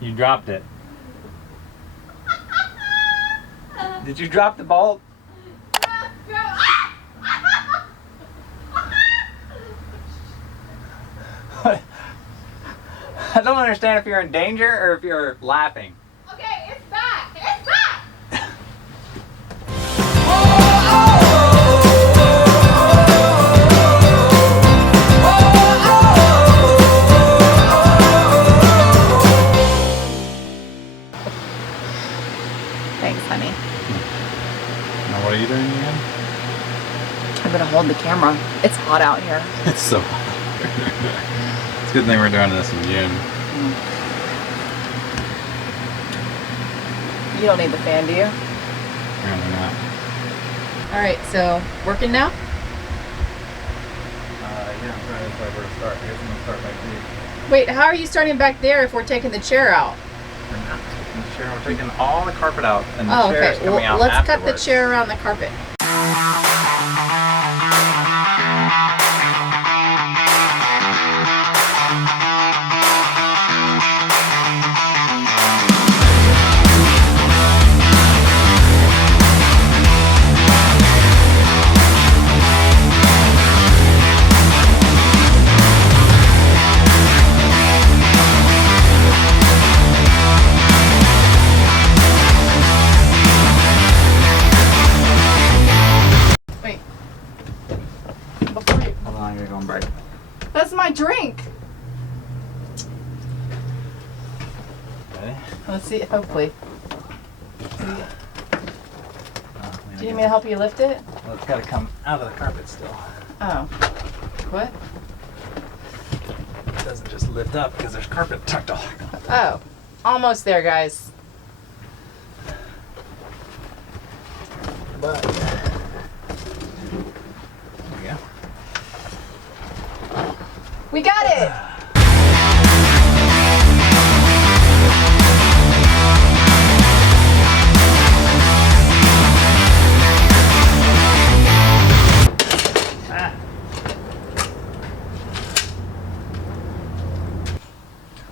You dropped it. Did you drop the bolt? I don't understand if you're in danger or if you're laughing. Okay, it's back. It's back. Thanks, honey. Now what are you doing again? I'm gonna hold the camera. It's hot out here. It's so hot. It's a good thing we're doing this in June. You don't need the fan, do you? Apparently not. All right, so working now? Yeah, I'm trying to decide where to start. I guess I'm gonna start back here. Wait, how are you starting back there if we're taking the chair out? We're not taking the chair. We're taking all the carpet out, and the Oh, chair is okay. coming out Well, let's cut the afterwards. chair around the carpet. Wait. Before you... Hold on, I gotta go and break. That's my drink. Ready? Let's see, hopefully. Oh, Do you need me to help you lift it? Well, it's gotta come out of the carpet still. Oh. What? It doesn't just lift up because there's carpet tucked all. Oh. Almost there, guys. But there we go. We got it!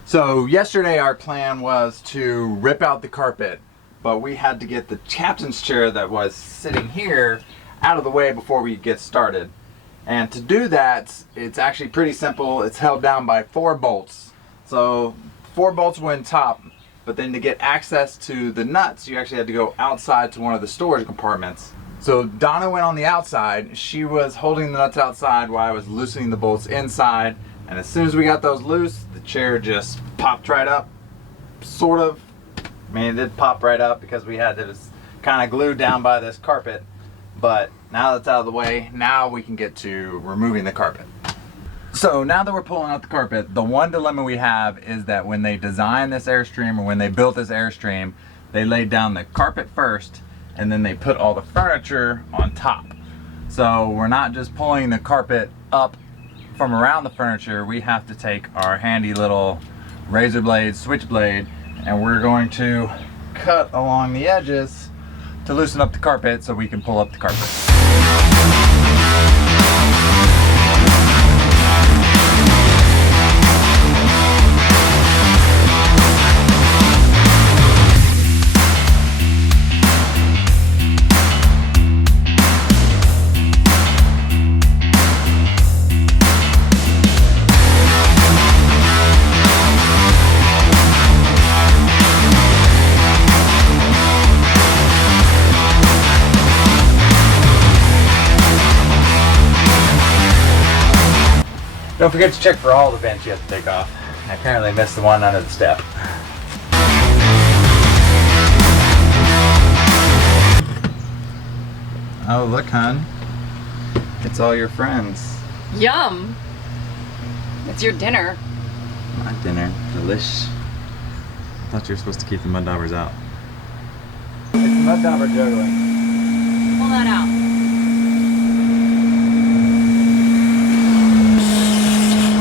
So yesterday our plan was to rip out the carpet, but we had to get the captain's chair that was sitting here out of the way before we get started. And to do that, it's actually pretty simple. It's held down by 4 bolts. So 4 bolts went top, but then to get access to the nuts, you actually had to go outside to one of the storage compartments. So Donna went on the outside. She was holding the nuts outside while I was loosening the bolts inside. And as soon as we got those loose, the chair just popped right up, sort of. I mean, it did pop right up because it was kind of glued down by this carpet. But now that's out of the way, now we can get to removing the carpet. So now that we're pulling out the carpet, the one dilemma we have is that when they designed this Airstream, or when they built this Airstream, they laid down the carpet first, and then they put all the furniture on top. So we're not just pulling the carpet up from around the furniture, we have to take our handy little razor blade, switchblade, and we're going to cut along the edges to loosen up the carpet so we can pull up the carpet. Don't forget to check for all the vents you have to take off. I apparently missed the one under the step. Oh, look, hon. It's all your friends. Yum! It's your dinner. My dinner. Delish. I thought you were supposed to keep the mud daubers out. It's mud dauber juggling. Pull that out.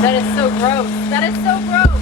That is so gross. That is so gross.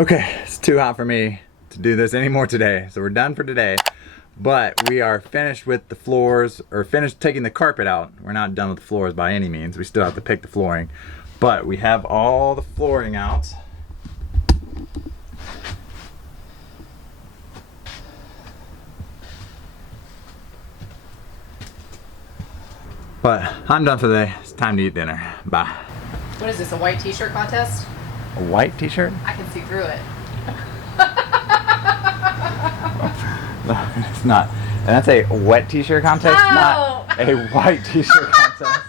Okay, it's too hot for me to do this anymore today, so we're done for today. But we are finished with the floors, or finished taking the carpet out. We're not done with the floors by any means. We still have to pick the flooring. But we have all the flooring out. But I'm done for the day. It's time to eat dinner. Bye. What is this, a white t-shirt contest? A white t-shirt? I can see through it. No, it's not. And that's a wet t-shirt contest, No! not a white t-shirt contest.